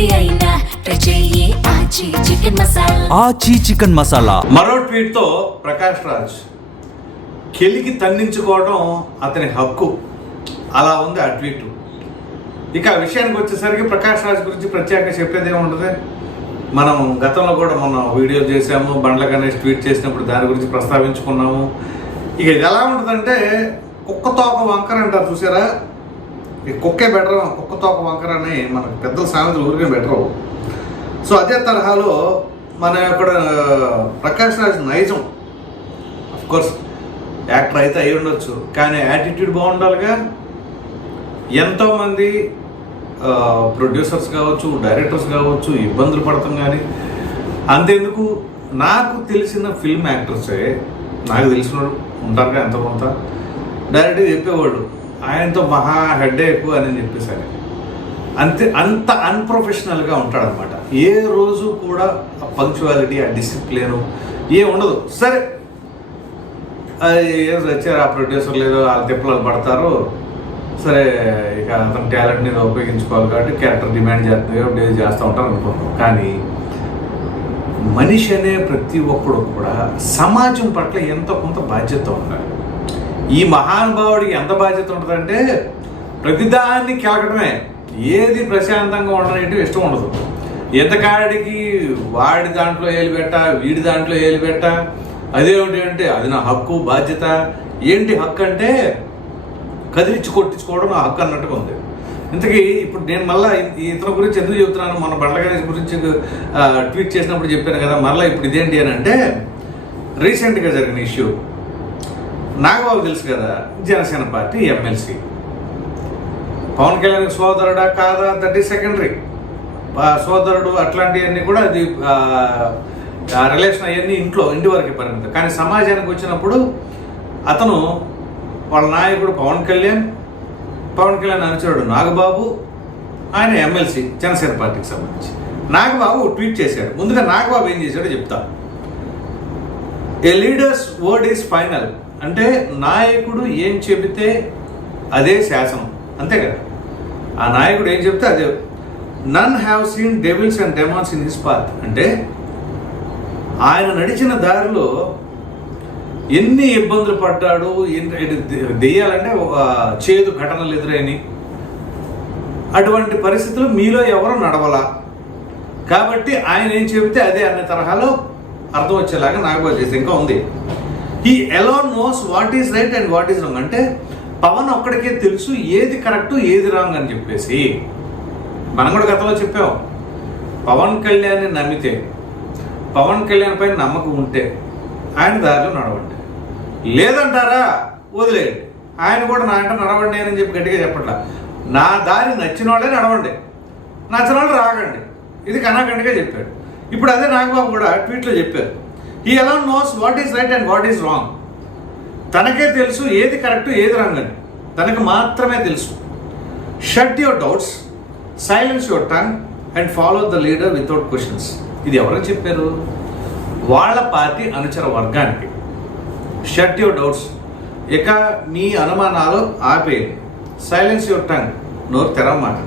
ఏది అయినా ట్రై చెయ్యి ఆచి చికెన్ మసాలా. ఆచి చికెన్ మసాలా. మరో ట్వీట్తో ప్రకాష్ రాజ్ కెలికి తన్నించుకోవడం అతని హక్కు, అలా ఉంది ఆ ట్వీట్. ఇక ఆ విషయానికి వచ్చేసరికి ప్రకాష్ రాజ్ గురించి ప్రత్యేకంగా చెప్పేది ఏముంటుంది. మనం గతంలో కూడా మనం వీడియో చేసాము, బండ్ల గణేష్ ట్వీట్ చేసినప్పుడు దాని గురించి ప్రస్తావించుకున్నాము. ఇక ఇది ఎలా ఉంటుందంటే కుక్క తోక వంకర అంటారు చూసారా, ఈ కుక్కే బెటర్, కుక్క తోక వంకర అని మనకు పెద్దల సామెతలు ఊరికే బెటరు. సో అదే తరహాలో మన యొక్క ప్రకాష్ రాజ్ నైజం, కోర్స్ యాక్టర్ అయితే అయి ఉండొచ్చు, కానీ యాటిట్యూడ్ బాగుండాలిగా. ఎంతోమంది ప్రొడ్యూసర్స్ కావచ్చు, డైరెక్టర్స్ కావచ్చు ఇబ్బందులు పడతాం. కానీ అంతెందుకు, నాకు తెలిసిన ఫిల్మ్ యాక్టర్సే, నాకు తెలిసినోడు ఉంటారుగా ఎంతో కొంత, డైరెక్ట్గా చెప్పేవాళ్ళు ఆయనతో మహా హెడ్ ఎక్కువ అని చెప్పేసరి. అంత అన్ప్రొఫెషనల్గా ఉంటాడనమాట. ఏ రోజు కూడా ఆ పంక్చువాలిటీ, ఆ డిసిప్లిన్ ఏ ఉండదు. సరే అది ఏం వచ్చారు ఆ ప్రొడ్యూసర్ లేదో వాళ్ళ తిప్పలు పడతారు, సరే ఇక అతని టాలెంట్ని ఉపయోగించుకోవాలి కాబట్టి క్యారెక్టర్ డిమాండ్ చేస్తుంది కాబట్టి ఏది చేస్తూ ఉంటారు అనుకుంటాం. కానీ మనిషి అనే ప్రతి ఒక్కడు కూడా సమాజం పట్ల ఎంతో కొంత బాధ్యత ఉండాలి. ఈ మహానుభావుడికి ఎంత బాధ్యత ఉంటుందంటే ప్రతిదాన్ని కెలకడమే, ఏది ప్రశాంతంగా ఉండడం ఇష్టం ఉండదు. ఎంతకాడికి వాడి దాంట్లో ఏలు పెట్ట, వీడి దాంట్లో ఏలు పెట్ట, అదేమిటి అంటే అది నా హక్కు బాధ్యత. ఏంటి హక్కు అంటే కదిలిచ్చి కొట్టించుకోవడం నా హక్కు అన్నట్టుగా ఉంది. ఇంతకీ ఇప్పుడు నేను మళ్ళీ ఇతని గురించి ఎందుకు చెబుతున్నాను, మన బండ్ల గణేష్ గురించి ట్వీట్ చేసినప్పుడు చెప్పాను కదా, మళ్ళీ ఇప్పుడు ఇదేంటి అని అంటే రీసెంట్గా జరిగిన ఇష్యూ. నాగబాబు తెలుసు కదా, జనసేన పార్టీ ఎమ్మెల్సీ, పవన్ కళ్యాణ్ సోదరుడా కాదా దట్ ఈస్ సెకండరీ. సోదరుడు అట్లాంటివన్నీ కూడా అది రిలేషన్ అవన్నీ ఇంటి వరకే పరిమితం. కానీ సమాజానికి వచ్చినప్పుడు అతను వాళ్ళ నాయకుడు పవన్ కళ్యాణ్ అనుచరుడు నాగబాబు, ఆయన ఎమ్మెల్సీ జనసేన పార్టీకి సంబంధించి. నాగబాబు ట్వీట్ చేశాడు. ముందుగా నాగబాబు ఏం చేశాడో చెప్తా. ఏ లీడర్స్ వర్డ్ ఈజ్ ఫైనల్ అంటే నాయకుడు ఏం చెబితే అదే శాసనం, అంతే కదా. ఆ నాయకుడు ఏం చెప్తే అదే. None have seen devils and demons in his path అంటే ఆయన నడిచిన దారిలో ఎన్ని ఇబ్బందులు పడ్డాడు, దెయ్యాలంటే చేదు ఘటనలు ఎదురైనవి. అటువంటి పరిస్థితులు మీలో ఎవరు నడవలా కాబట్టి ఆయన ఏం చెబితే అదే అనే తరహాలో అర్థం వచ్చేలాగా నాగబాబు చేస్తే ఇంకా ఉంది. He alone knows what is right and what is wrong అంటే పవన్ ఒక్కడికే తెలుసు ఏది కరెక్ట్ ఏది రాంగ్ అని చెప్పేసి. మనం కూడా గతంలో చెప్పాం, పవన్ కళ్యాణ్ని నమ్మితే, పవన్ కళ్యాణ్ పైన నమ్మకం ఉంటే ఆయన దారిలో నడవండి, లేదంటారా వదిలేయండి. ఆయన కూడా నా అంటే నడవండి అని చెప్పి గట్టిగా చెప్పట్లా, నా దారి నచ్చిన వాళ్ళే నడవండి, నచ్చిన వాళ్ళు రాగండి, ఇది కనాకండిగా చెప్పాడు. ఇప్పుడు అదే నాగబాబు కూడా ట్వీట్లో చెప్పారు. He alone knows what is right and what is wrong. తనకే తెలుసు ఏది కరెక్ట్ ఏది రాంగ్ అని, తనకు మాత్రమే తెలుసు. Shut your doubts, silence your tongue and follow the leader without questions. ఇది ఎవరికి చెప్పారు? వాళ్ళ పార్టీ అనుచర వర్గానికి. షట్ యువర్ డౌట్స్, ఇక మీ అనుమానాలు ఆపేయండి. సైలెన్స్ యువర్ టంగ్, నోరు తెరమాట.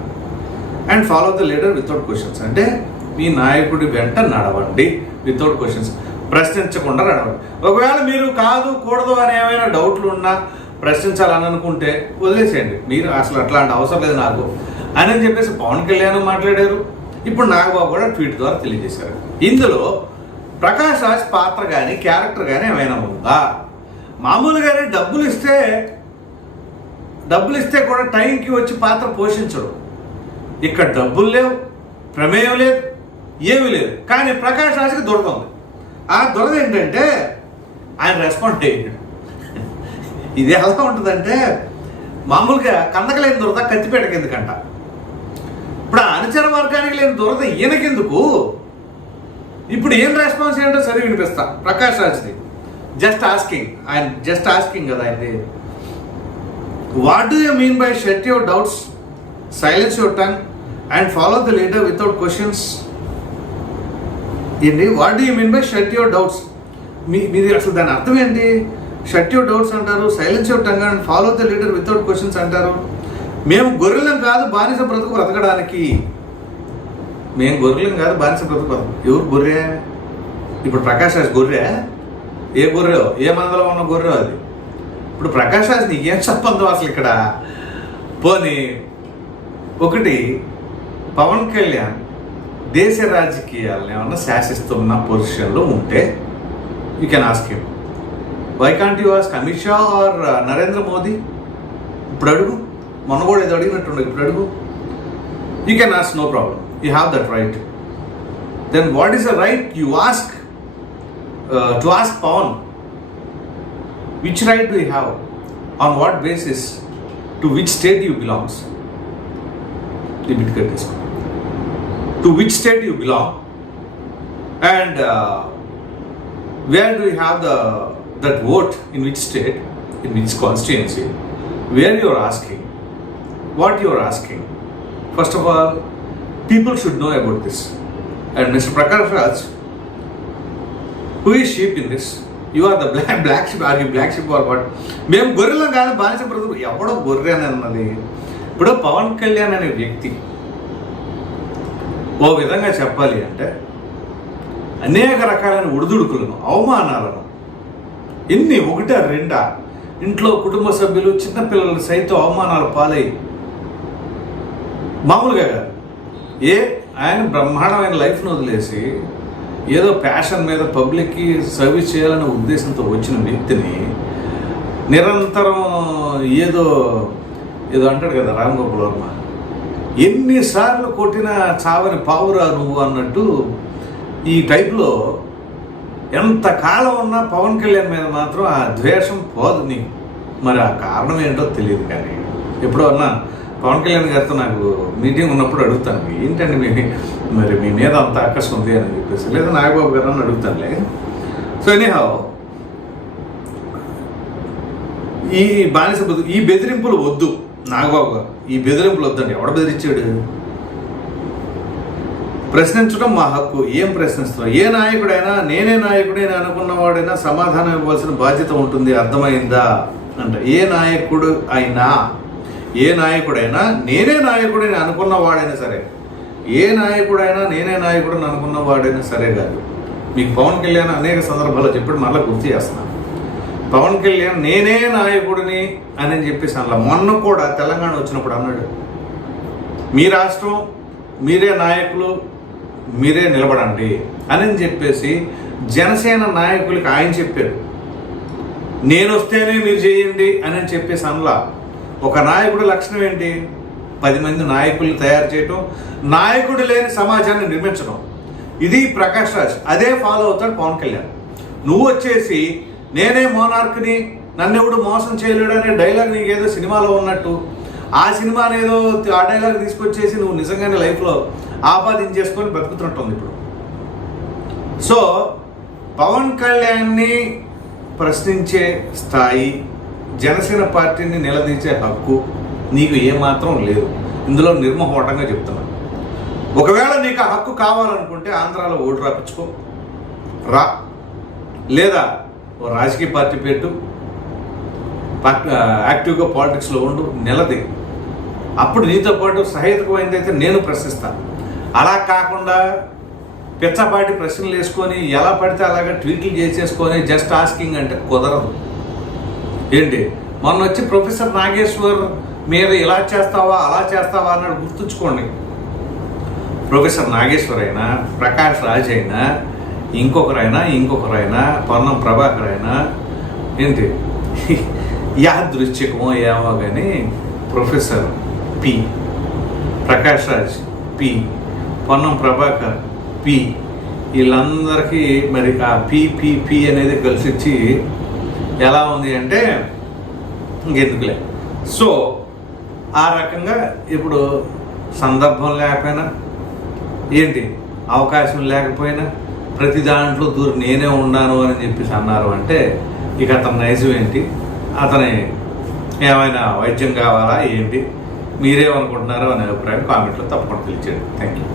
And follow the leader without questions అంటే మీ నాయకుడి వెంట నడవండి వితౌట్ క్వశ్చన్స్, ప్రశ్నించకుండా నడవండి. ఒకవేళ మీరు కాదు కూడదు అని ఏమైనా డౌట్లు ఉన్నా ప్రశ్నించాలని అనుకుంటే వదిలేసేయండి, మీరు అసలు అట్లాంటి అవసరం లేదు నాకు అని చెప్పేసి పవన్ కళ్యాణ్ మాట్లాడారు. ఇప్పుడు నాగబాబు కూడా ట్వీట్ ద్వారా తెలియజేశారు. ఇందులో ప్రకాష్ రాజ్ పాత్ర కానీ క్యారెక్టర్ కానీ ఏమైనా ఉందా? మామూలుగానే డబ్బులు ఇస్తే కూడా టైంకి వచ్చి పాత్ర పోషించడు. ఇక్కడ డబ్బులు లేవు, ప్రమేయం లేదు, ఏమీ లేదు. కానీ ప్రకాష్ రాజ్కి దురద ఉంది. ఆ దురద ఏంటంటే ఆయన రెస్పాండ్ అయ్యాడు. ఇది ఎలా ఉంటుందంటే మామూలుగా కందక లేని దురద కత్తిపేటకి ఎందుకంట. ఇప్పుడు ఆ అనుచర వర్గానికి లేని దురద ఈయనకెందుకు? ఇప్పుడు ఏం రెస్పాన్స్ ఏంటో చదివి వినిపిస్తా ప్రకాష్ రాజ్ది. జస్ట్ ఆస్కింగ్ కదా ఆయనది. What do you mean by shut your doubts, silence your tongue and follow the leader without questions. ఏంటి what do you mean by shut your doubts? మీది అసలు దాని అర్థం ఏంటి? షట్ యువర్ డౌట్స్ అంటారు, silence your tongue and follow the leader without questions అంటారు. మేము గొర్రెలం కాదు బానిస బ్రతకడానికి. మేము గొర్రెలం కాదు, బానిస బ్రతుకుతాం. ఎవరు గొర్రె? ఇప్పుడు ప్రకాష్ రాజ్ గొర్రె? ఏ గొర్రె? ఏ మందలో ఉన్న గొర్రె అది? ఇప్పుడు ప్రకాష్ రాజ్ నీకేం సంబంధం అసలు ఇక్కడ? పోనీ ఒకటి, పవన్ కళ్యాణ్ దేశ రాజకీయాలను ఏమన్నా శాసిస్తున్న పొజిషన్లో ఉంటే you can ask him. Why can't you ask Amit Shah or Narendra Modi? ఇప్పుడు అడుగు. మొన్న కూడా ఏదో అడిగినట్టుండే, ఇప్పుడు అడుగు. You can ask, no problem. You have that right. Then what is the right you ask to ask Pawan? Which right do you have? On what basis? To which state you belongs? The bit కట్టేసుకో. To which state you belong? And where do you have that vote, in which state, in which constituency, where you are asking, what you are asking? First of all, people should know about this. And Mr. Prakash Raj, who is sheep in this? You are the black sheep. Are you black sheep or what? మేము గొర్రెలం కాదు, బానిస బ్రతుకు. ఎవడో గొర్రె అని అన్నది? ఇప్పుడు పవన్ కళ్యాణ్ అనే వ్యక్తి ఓ విధంగా చెప్పాలి అంటే అనేక రకాలైన ఉడుదుడుకులను, అవమానాలను, ఎన్ని ఒకటా రెండా, ఇంట్లో కుటుంబ సభ్యులు చిన్నపిల్లలు సైతం అవమానాలు పాలై, మామూలుగా కాదు, ఆయన బ్రహ్మాండమైన లైఫ్ను వదిలేసి ఏదో ప్యాషన్ మీద పబ్లిక్కి సర్వీస్ చేయాలనే ఉద్దేశంతో వచ్చిన వ్యక్తిని నిరంతరం ఏదో అంటాడు కదా రామ్ గోపాల్ వర్మ, ఎన్నిసార్లు కొట్టినా చావని పావురా నువ్వు అన్నట్టు ఈ టైప్లో ఎంత కాలం ఉన్నా పవన్ కళ్యాణ్ మీద మాత్రం ఆ ద్వేషం పోదు నీకు. మరి ఆ కారణం ఏంటో తెలియదు. కానీ ఎప్పుడో అన్నా పవన్ కళ్యాణ్ గారితో నాకు మీటింగ్ ఉన్నప్పుడు అడుగుతాను, ఏంటండి మరి మీ మీద అంత ఆకర్షణ ఉంది అని చెప్పేసి, లేదా నాగబాబు గారు అని అడుగుతానులే. సో ఎనీహౌ, ఈ బానిస ఈ బెదిరింపులు వద్దు నాగబాబు గారు, ఈ బెదిరింపులు వద్దండి. ఎవడ బెదిరించాడు? ప్రశ్నించడం మా హక్కు. ఏం ప్రశ్నిస్తున్నాం? ఏ నాయకుడైనా నేనే నాయకుడైనా అనుకున్నవాడైనా సమాధానం ఇవ్వాల్సిన బాధ్యత ఉంటుంది. అర్థమైందా అంట. ఏ నాయకుడైనా నేనే నాయకుడని అనుకున్నవాడైనా సరే, ఏ నాయకుడైనా నేనే నాయకుడని అనుకున్నవాడైనా సరే కాదు. మీకు పవన్ కళ్యాణ్ అనేక సందర్భాల్లో చెప్పాడు, మళ్ళీ గుర్తు చేస్తున్నాను. పవన్ కళ్యాణ్ నేనే నాయకుడిని అని చెప్పేసి అలా మొన్న కూడా తెలంగాణ వచ్చినప్పుడు అన్నాడు, మీ రాష్ట్రం మీరే నాయకులు, మీరే నిలబడండి అని చెప్పేసి జనసేన నాయకులకి ఆయన చెప్పారు. నేను వస్తేనే మీరు చేయండి అని చెప్పేసి అనలా. ఒక నాయకుడి లక్షణం ఏంటి? 10 మంది నాయకులు తయారు చేయటం, నాయకుడు లేని సమాజాన్ని నిర్మించడం. ఇది ప్రకాష్ రాజ్. అదే ఫాలో అవుతాడు పవన్ కళ్యాణ్. నువ్వు వచ్చేసి నేనే మోనార్క్ని, నన్నెవడు మోసం చేయలేడు అనే డైలాగ్ నీకేదో సినిమాలో ఉన్నట్టు, ఆ సినిమాని ఏదో ఆ డైలాగ్ తీసుకొచ్చేసి నువ్వు నిజంగానే లైఫ్లో ఆపాదించేసుకొని బతుకుతున్నట్టుంది ఇప్పుడు. సో పవన్ కళ్యాణ్ని ప్రశ్నించే స్థాయి, జనసేన పార్టీని నిలదీసే హక్కు నీకు ఏమాత్రం లేదు. ఇందులో నిర్మోహటంగా చెప్తున్నాను. ఒకవేళ నీకు ఆ హక్కు కావాలనుకుంటే ఆంధ్రాలో ఓటు రాపించుకో రా, లేదా ఓ రాజకీయ పార్టీ పెట్టు, యాక్టివ్గా పాలిటిక్స్లో ఉండు, నిలది. అప్పుడు నీతో పాటు సహేతుకమైందైతే నేను ప్రశ్నిస్తాను. అలా కాకుండా పిచ్చపాటి ప్రశ్నలు వేసుకొని ఎలా పడితే అలాగా ట్వీట్లు చేసేసుకొని జస్ట్ ఆస్కింగ్ అంటే కుదరదు. ఏంటి మొన్న వచ్చి ప్రొఫెసర్ నాగేశ్వర్ మీరు ఇలా చేస్తావా అలా చేస్తావా అన్నాడు. గుర్తుంచుకోండి, ప్రొఫెసర్ నాగేశ్వర్ అయినా, ప్రకాష్ రాజ్ అయినా, ఇంకొకరైనా పొన్నం ప్రభాకర్ అయినా, ఏంటి యాదృశ్చికమో ఏమో కానీ professor P, Prakash Raj P, Ponnam Prabhakar P, వీళ్ళందరికీ మరి ఆ పి అనేది కలిసి వచ్చి ఎలా ఉంది అంటే ఇంకెందుకులే. సో ఆ రకంగా ఇప్పుడు సందర్భం లేకపోయినా, ఏంటి అవకాశం లేకపోయినా ప్రతి దాంట్లో దూరం నేనే ఉన్నాను అని చెప్పేసి అన్నారు అంటే ఇక అతని నైజం ఏంటి? అతని ఏమైనా వైద్యం కావాలా ఏంటి? మీరేమనుకుంటున్నారో అనే అభిప్రాయం కామెంట్లో తప్పకుండా తెలియచేయండి. Thank you.